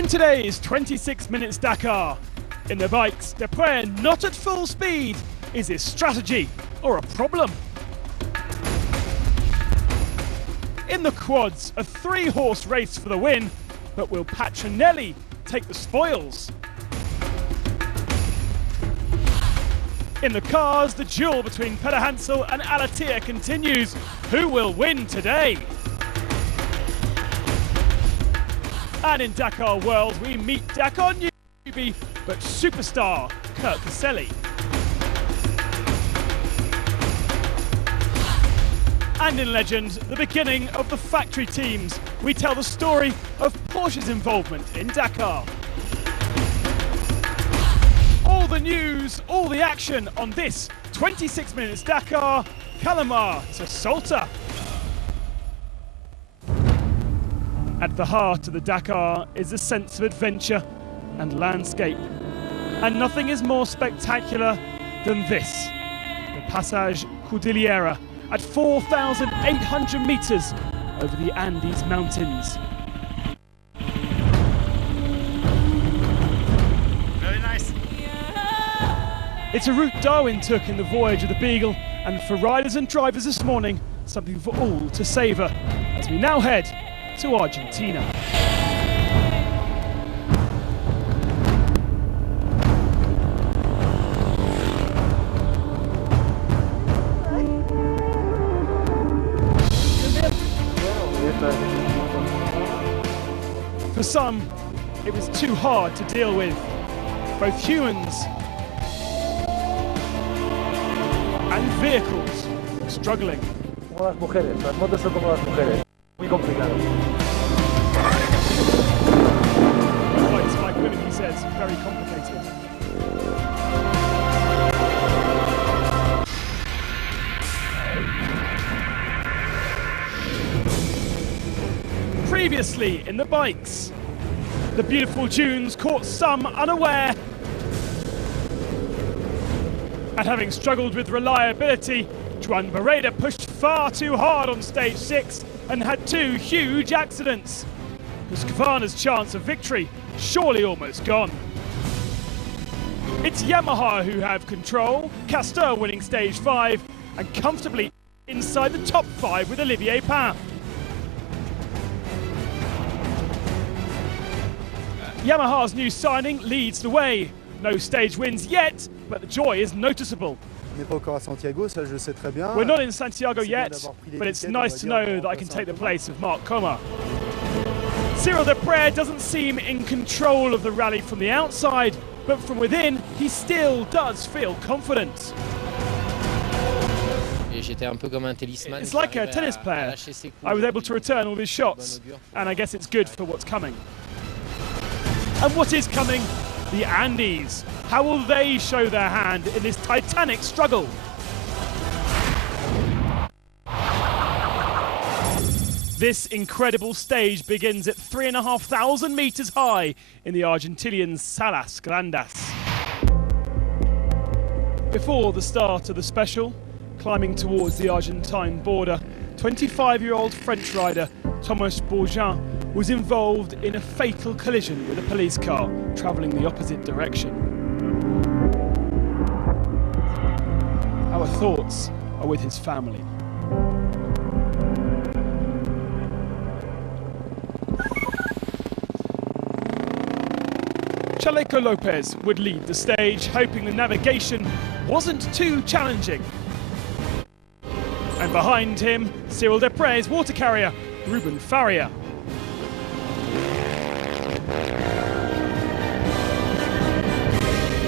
In today's 26 minutes Dakar, in the bikes, Desprez not at full speed. Is this strategy or a problem? In the quads, a 3-horse race for the win, but will Patronelli take the spoils? In the cars, the duel between Peder Hansel and Alatia continues. Who will win today? And in Dakar World, we meet Dakar newbie, but superstar Kurt Caselli. And in Legend, the beginning of the factory teams, we tell the story of Porsche's involvement in Dakar. All the news, all the action on this 26 minutes Dakar, Calamar to Salta. At the heart of the Dakar is a sense of adventure and landscape. And nothing is more spectacular than this, the Passage Cordillera at 4,800 meters over the Andes Mountains. Very nice. It's a route Darwin took in the voyage of the Beagle, and for riders and drivers this morning, something for all to savour as we now head to Argentina. For some, it was too hard to deal with, both humans and vehicles struggling. Como las mujeres, las motos son como las mujeres, muy complicadas. Bikes like women, he says, very complicated. Previously in the bikes, the beautiful dunes caught some unaware. And having struggled with reliability, Juan Barreda pushed far too hard on stage 6 and had 2 huge accidents. Husqvarna's chance of victory surely almost gone. It's Yamaha who have control, Castor winning stage 5 and comfortably inside the top 5 with Olivier Pain. Yamaha's new signing leads the way. No stage wins yet, but the joy is noticeable. We're not in Santiago yet, but it's nice to know that I can take the place of Marc Comer. Cyril Desprez doesn't seem in control of the rally from the outside, but from within, he still does feel confident. It's like a tennis player. I was able to return all these shots, and I guess it's good for what's coming. And what is coming? The Andes. How will they show their hand in this titanic struggle? This incredible stage begins at 3,500 meters high in the Argentinian Salas Grandes. Before the start of the special, climbing towards the Argentine border, 25-year-old French rider Thomas Bourgin was involved in a fatal collision with a police car travelling the opposite direction. Our thoughts are with his family. Chaleco Lopez would lead the stage, hoping the navigation wasn't too challenging. And behind him, Cyril Desprez's water carrier, Ruben Faria.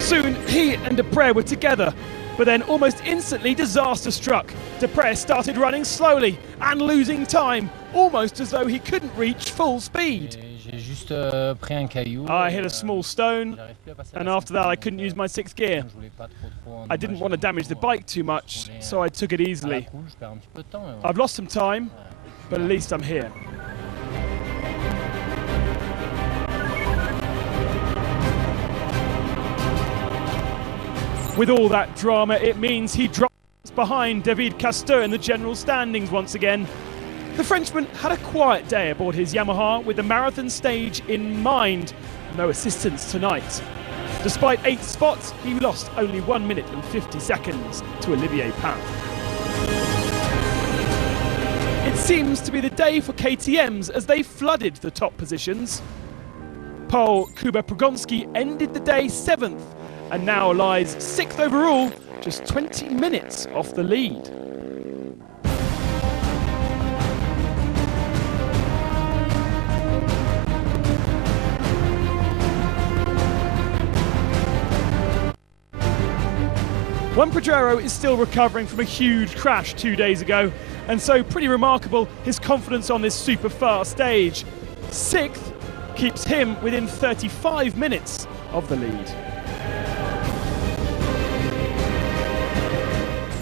Soon, he and Desprez were together, but then almost instantly disaster struck. Desprez started running slowly and losing time, almost as though he couldn't reach full speed. I hit a small stone, and after that I couldn't use my 6th gear. I didn't want to damage the bike too much, so I took it easily. I've lost some time, but at least I'm here. With all that drama, it means he drops behind David Castor in the general standings once again. The Frenchman had a quiet day aboard his Yamaha with the marathon stage in mind. No assistance tonight. Despite 8 spots, he lost only 1 minute and 50 seconds to Olivier Pain. It seems to be the day for KTMs as they flooded the top positions. Pole Kuba Progonski ended the day 7th and now lies 6th overall, just 20 minutes off the lead. Juan Pedrero is still recovering from a huge crash 2 days ago, and so pretty remarkable his confidence on this super fast stage. 6th keeps him within 35 minutes of the lead.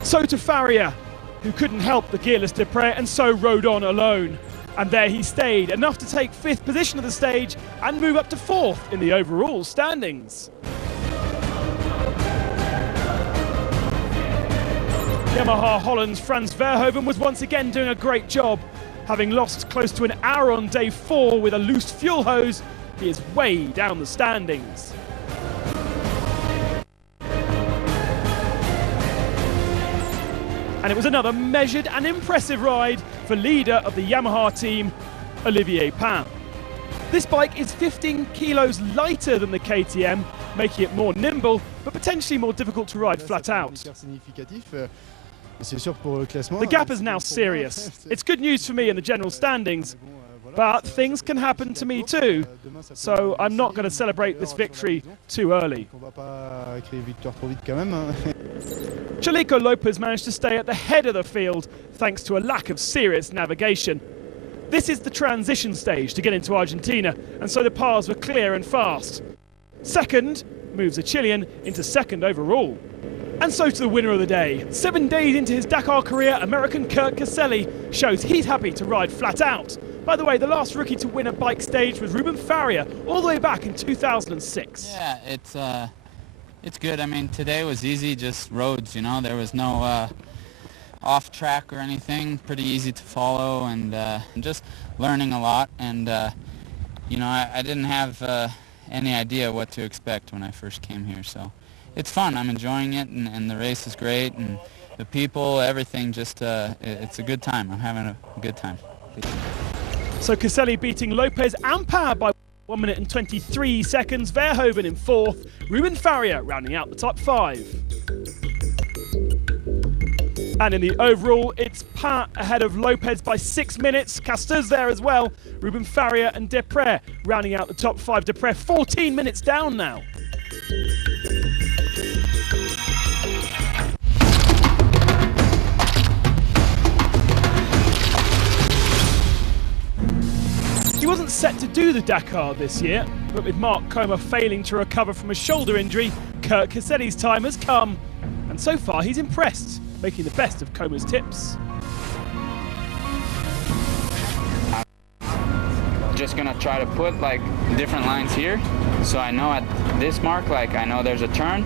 So to Faria, who couldn't help the gearless Desprez and so rode on alone. And there he stayed, enough to take 5th position of the stage and move up to 4th in the overall standings. Yamaha Holland's Frans Verhoeven was once again doing a great job. Having lost close to an hour on day 4 with a loose fuel hose, he is way down the standings. And it was another measured and impressive ride for leader of the Yamaha team, Olivier Pain. This bike is 15 kilos lighter than the KTM, making it more nimble, but potentially more difficult to ride flat out. The gap is now serious. It's good news for me in the general standings, but things can happen to me too, so I'm not going to celebrate this victory too early. Chaleco Lopez managed to stay at the head of the field thanks to a lack of serious navigation. This is the transition stage to get into Argentina, and so the paths were clear and fast. Second moves a Chilean into 2nd overall. And so to the winner of the day. 7 days into his Dakar career, American Kurt Caselli shows he's happy to ride flat out. By the way, the last rookie to win a bike stage was Ruben Faria, all the way back in 2006. Yeah, it's good. I mean, today was easy, just roads, you know. There was no off track or anything. Pretty easy to follow, and just learning a lot. And you know, I didn't have any idea what to expect when I first came here, so it's fun. I'm enjoying it, and the race is great, and the people, everything, just it's a good time. I'm having a good time. So Caselli beating Lopez and Pain by 1 minute and 23 seconds. Verhoeven in 4th. Ruben Faria rounding out the top 5. And in the overall, it's Pain ahead of Lopez by 6 minutes. Casteur's there as well. Ruben Faria and Desprez rounding out the top 5. Desprez 14 minutes down now. He wasn't set to do the Dakar this year, but with Mark Comer failing to recover from a shoulder injury, Kurt Caselli's time has come. And so far he's impressed, making the best of Comer's tips. Just gonna try to put like different lines here, so I know at this mark, like I know there's a turn.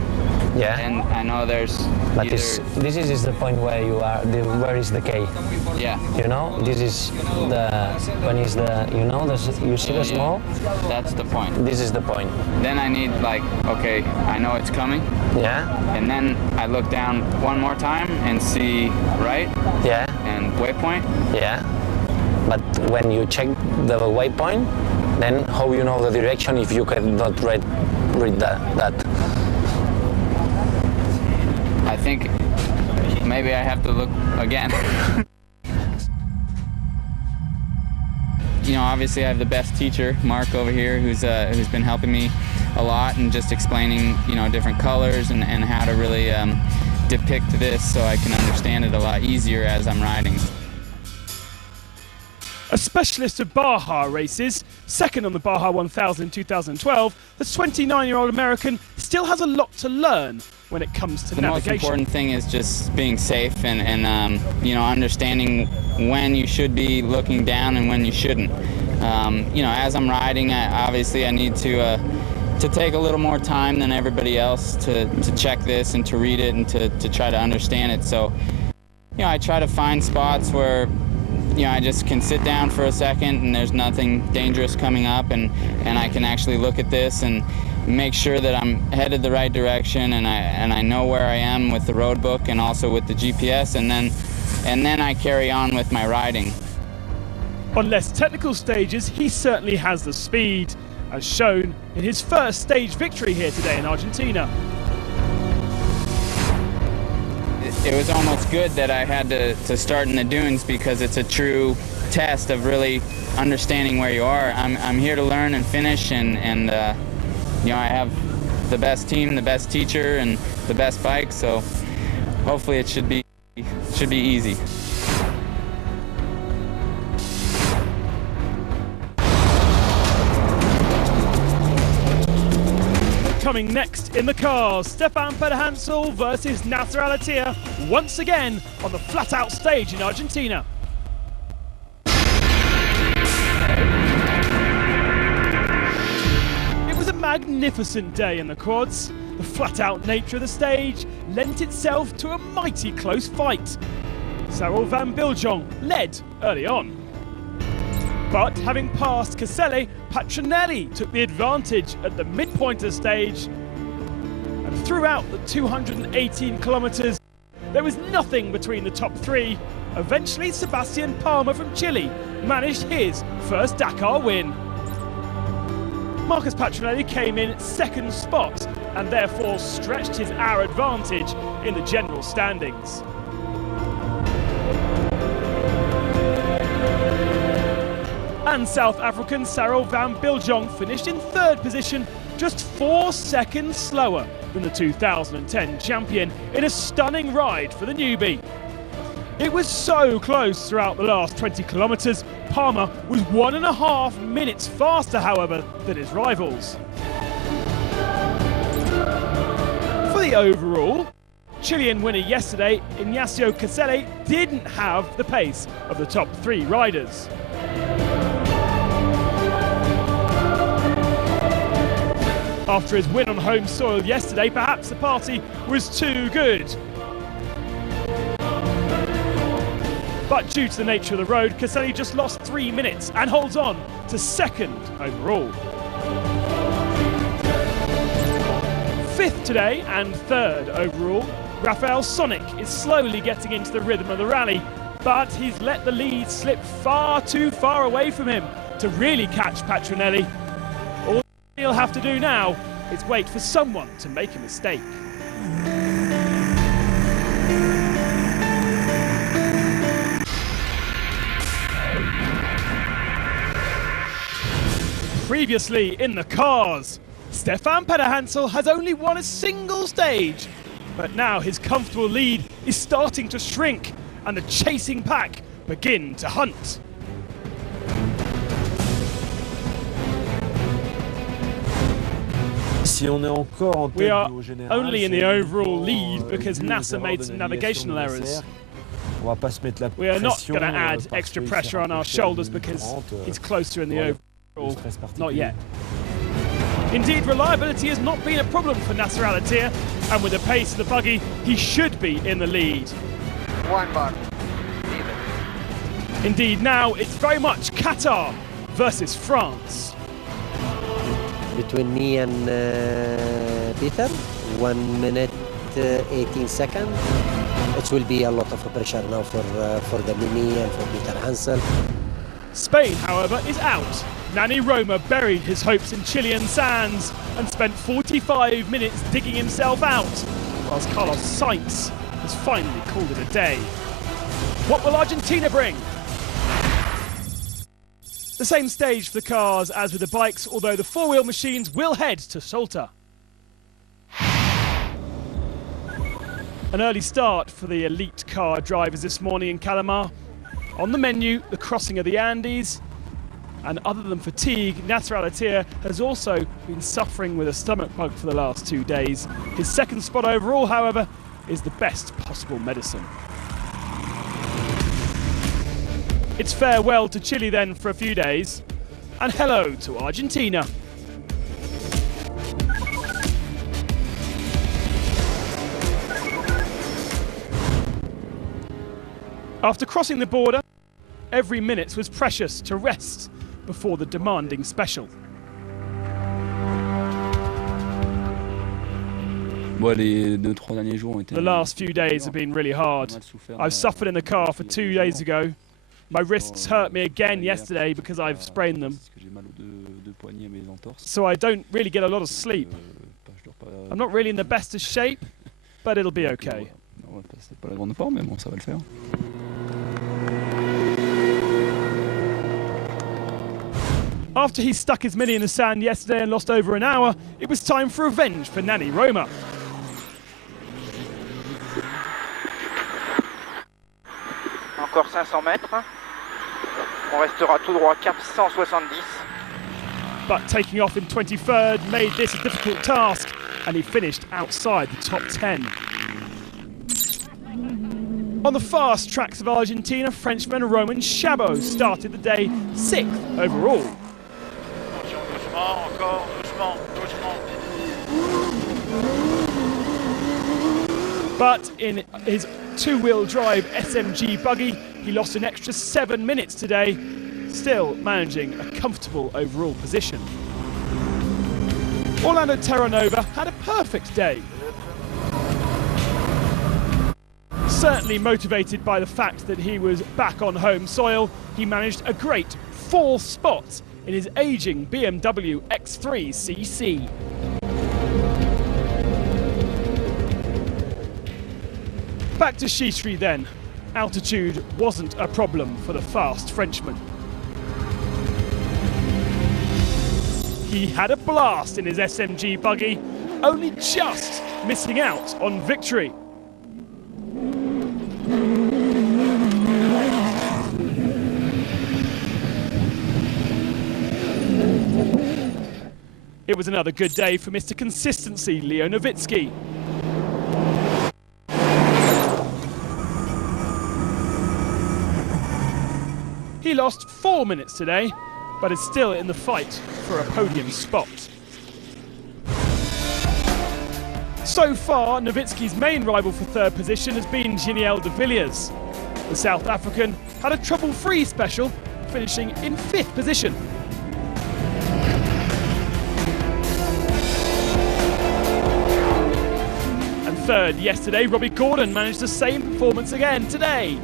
Yeah. And I know there's. But either... this is the point where you are. Where is the K? Yeah. You know, this is the when is the you see the small. That's the point. This is the point. Then I need like, okay, I know it's coming. Yeah. And then I look down one more time and see right. Yeah. And waypoint. Yeah. But when you check the waypoint, then how you know the direction if you cannot read that? I think maybe I have to look again. You know, obviously I have the best teacher, Mark over here, who's been helping me a lot and just explaining, you know, different colors and how to really depict this so I can understand it a lot easier as I'm riding. A specialist of Baja races, second on the Baja 1000 in 2012, the 29-year-old American still has a lot to learn when it comes to navigation. The most important thing is just being safe and you know, understanding when you should be looking down and when you shouldn't. You know, as I'm riding, obviously I need to take a little more time than everybody else to check this and to read it and to try to understand it. So, you know, I try to find spots where I just can sit down for a second and there's nothing dangerous coming up, and I can actually look at this and make sure that I'm headed the right direction, and I know where I am with the road book and also with the GPS, and then I carry on with my riding. On less technical stages, he certainly has the speed, as shown in his first stage victory here today in Argentina. It was almost good that I had to start in the dunes, because it's a true test of really understanding where you are. I'm here to learn and finish, and I have the best team, the best teacher, and the best bike, so hopefully it should be easy. Coming next in the cars, Stefan Pederhansel versus Nasser Al-Attiyah, once again on the flat-out stage in Argentina. It was a magnificent day in the quads. The flat-out nature of the stage lent itself to a mighty close fight. Cyril van Biljong led early on. But having passed Caselli, Patronelli took the advantage at the midpoint of the stage. And throughout the 218 kilometers, there was nothing between the top three. Eventually, Sebastian Palmer from Chile managed his first Dakar win. Marcus Patronelli came in second spot and therefore stretched his hour advantage in the general standings. And South African Cyril van Biljong finished in third position, just 4 seconds slower than the 2010 champion, in a stunning ride for the newbie. It was so close throughout the last 20 kilometres. Palmer was 1.5 minutes faster, however, than his rivals. For the overall, Chilean winner yesterday, Ignacio Caselli, didn't have the pace of the top three riders. After his win on home soil yesterday, perhaps the party was too good. But due to the nature of the road, Caselli just lost 3 minutes and holds on to second overall. Fifth today and third overall, Rafael Sonic is slowly getting into the rhythm of the rally, but he's let the lead slip far too far away from him to really catch Patronelli. All he'll have to do now is wait for someone to make a mistake. Previously in the cars, Stefan Pederhansel has only won a single stage, but now his comfortable lead is starting to shrink and the chasing pack begin to hunt. We are only in the overall lead because Nasser made some navigational errors. We are not going to add extra pressure on our shoulders because he's closer in the overall. Not yet. Indeed, reliability has not been a problem for Nasser Al-Attiyah, and with the pace of the buggy, he should be in the lead. 1 bar. Indeed, now it's very much Qatar versus France. Between me and Peter, 1 minute 18 seconds. It will be a lot of pressure now for the Mini and for Peter Hansel. Spain, however, is out. Nani Roma buried his hopes in Chilean sands and spent 45 minutes digging himself out, whilst Carlos Sainz has finally called it a day. What will Argentina bring? The same stage for the cars as with the bikes, although the four-wheel machines will head to Salta. An early start for the elite car drivers this morning in Calamar. On the menu, the crossing of the Andes. And other than fatigue, Nasser Al-Attiyah has also been suffering with a stomach bug for the last 2 days. His second spot overall, however, is the best possible medicine. It's farewell to Chile then for a few days, and hello to Argentina. After crossing the border, every minute was precious to rest before the demanding special. The last few days have been really hard. I've suffered in the car for 2 days ago. My wrists hurt me again yesterday because I've sprained them. So I don't really get a lot of sleep. I'm not really in the best of shape, but it'll be okay. After he stuck his mini in the sand yesterday and lost over an hour, it was time for revenge for Nani Roma. Encore 500 mètres. On restera tout droit 470. But taking off in 23rd made this a difficult task, and he finished outside the top 10. On the fast tracks of Argentina, Frenchman Roman Chabot started the day 6th overall. But in his two-wheel drive SMG buggy, he lost an extra 7 minutes today, still managing a comfortable overall position. Orlando Terranova had a perfect day. Certainly motivated by the fact that he was back on home soil, he managed a great 4th spot in his aging BMW X3 CC. Back to Chitry then. Altitude wasn't a problem for the fast Frenchman. He had a blast in his SMG buggy, only just missing out on victory. It was another good day for Mr. Consistency, Leo Nowitzki. He lost 4 minutes today, but is still in the fight for a podium spot. So far, Nowitzki's main rival for 3rd position has been Giniel de Villiers. The South African had a trouble-free special, finishing in 5th position. And 3rd yesterday, Robbie Gordon managed the same performance again today.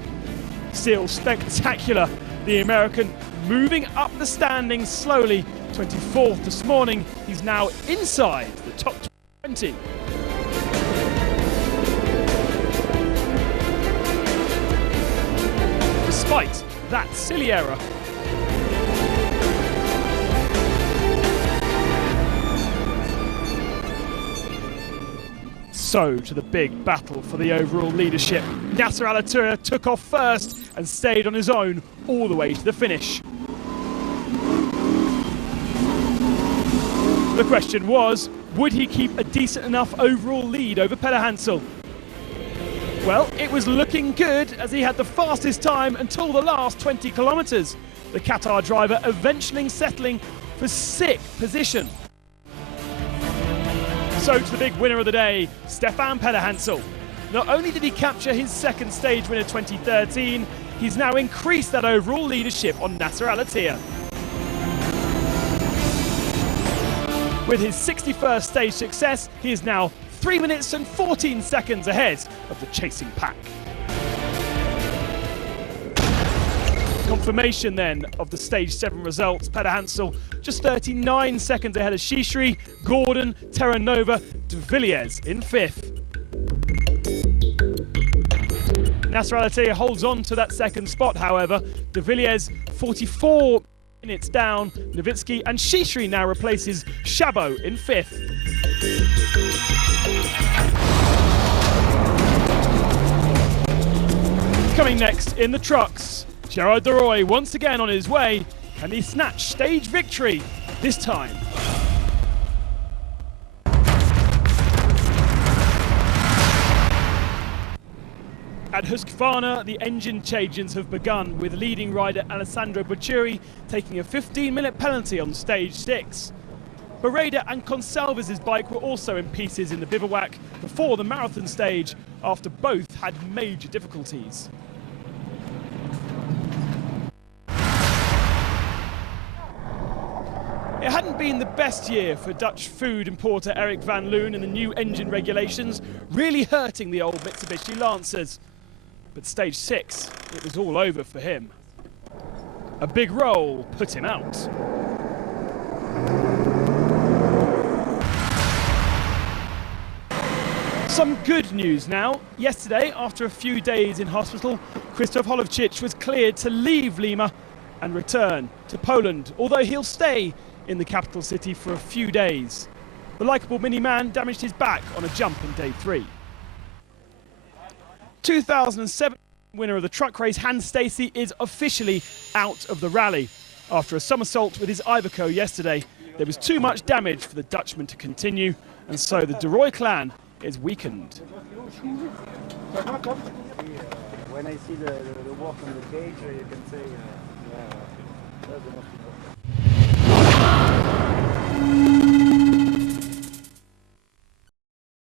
Still spectacular. The American moving up the standings slowly. 24th this morning, he's now inside the top 20. Despite that silly error. So to the big battle for the overall leadership. Nasser Al-Attiyah took off first and stayed on his own all the way to the finish. The question was, would he keep a decent enough overall lead over Peder Hansel? Well, it was looking good as he had the fastest time until the last 20 kilometres. The Qatar driver eventually settling for 6th position. So to the big winner of the day, Stefan Peder Hansel. Not only did he capture his 2nd stage win of 2013, he's now increased that overall leadership on Nasser Al-Attiyah. With his 61st stage success, he is now 3 minutes and 14 seconds ahead of the chasing pack. Confirmation then of the stage 7 results. Peder Hansel just 39 seconds ahead of Chitry, Gordon, Terranova, de Villiers in 5th. Nasser Al-Attiyah holds on to that 2nd spot, however. De Villiers 44 minutes down. Nowitzki and Chitry now replaces Chabot in 5th. Coming next in the trucks, Gerard de Roy once again on his way, and he snatched stage victory this time. At Husqvarna, the engine changes have begun, with leading rider Alessandro Bocciuri taking a 15-minute penalty on stage 6. Barreda and Consalves' bike were also in pieces in the bivouac before the marathon stage, after both had major difficulties. It hadn't been the best year for Dutch food importer Eric van Loon and the new engine regulations, really hurting the old Mitsubishi Lancers. But stage 6, it was all over for him. A big roll put him out. Some good news now. Yesterday, after a few days in hospital, Krzysztof Holowczyk was cleared to leave Lima and return to Poland, although he'll stay in the capital city for a few days. The likeable mini-man damaged his back on a jump in day 3. 2007 winner of the truck race, Hans Stacey, is officially out of the rally. After a somersault with his Iveco yesterday, there was too much damage for the Dutchman to continue, and so the De Roy clan is weakened. When I see the walk on the cage, you can say, yeah, that's enough.